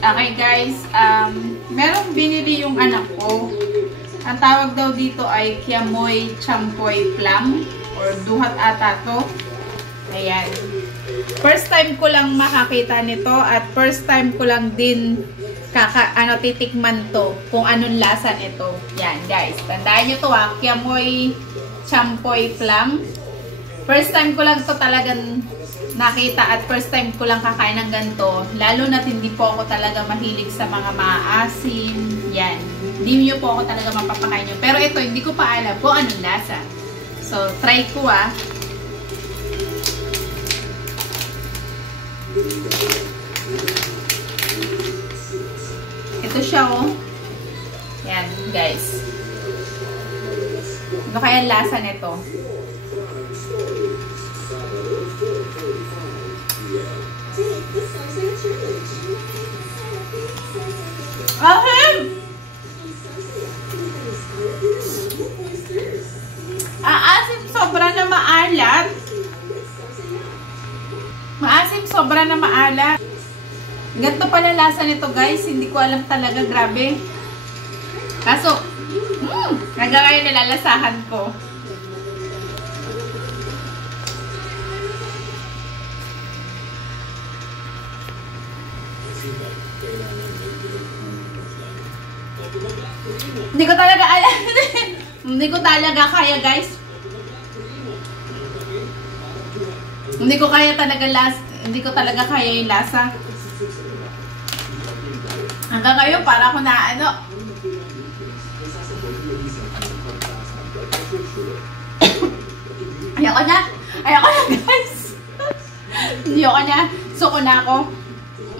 Okay guys, merong binili yung anak ko. Ang tawag daw dito ay Kiamoy Champoy Plum or duhat ata to. Ayan. First time ko lang makakita nito at first time ko lang din titikman to kung anong lasa nito. Yan guys, tandaan nyo to Kiamoy Champoy Plum. First time ko lang to talagang nakita at first time ko lang kakain ng ganito. Lalo na hindi po ako talaga mahilig sa mga maasim. Yan. Hindi nyo po ako talaga mapapakain nyo. Pero ito, hindi ko pa alam kung anong lasa. So, try ko Ito siya Yan, guys. Ano kaya ang lasa nito? Maasim sobra na maalat. Maasim sobra na maalat. Ganito pala lasa nito guys. Hindi ko alam talaga. Grabe. Kaso, hanggang ngayon nalalasahan ko. Hindi ko talaga alam. Hindi ko talaga kaya guys. Hindi ko kaya talaga hindi ko talaga kaya yung lasa. Hanggang ngayon para ako na Ayoko na guys. Ayoko na. Suko na ako.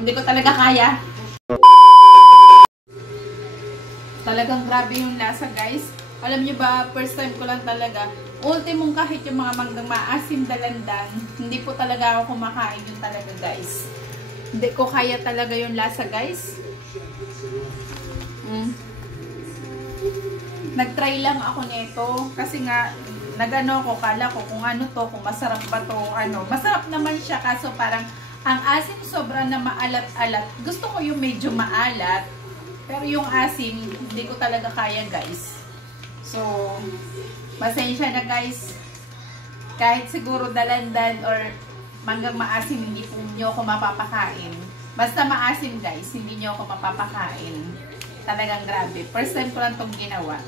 Hindi ko talaga kaya. Talagang grabe yung lasa guys. Alam nyo ba, first time ko lang talaga. Ultimong kahit yung mga manggang maasim dalandan, hindi po talaga ako kumakain yun talaga guys. Hindi ko kaya talaga yung lasa guys. Nag-try lang ako nito kasi nga nagano ko, kala ko kung ano to, kung masarap ba to, Masarap naman siya kaso parang ang asim sobra na maalat-alat. Gusto ko yung medyo maalat. Pero yung asim, hindi ko talaga kaya guys. So, pasensya na guys. Kahit siguro dalandan or manggang maasim, hindi po nyo ako mapapakain. Basta maasim guys, hindi nyo ako mapapakain. Talagang grabe. First time ko lang itong ginawa.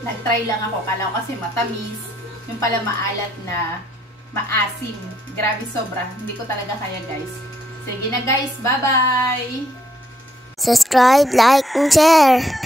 Nag-try lang ako. Kala ko kasi matamis. Yung pala maalat na maasim. Grabe sobra. Hindi ko talaga kaya guys. Sige na guys. Bye-bye! Subscribe, like, and share.